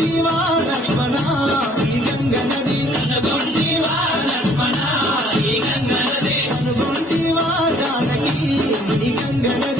శివా లక్ష్మణ ఈ గంగ నది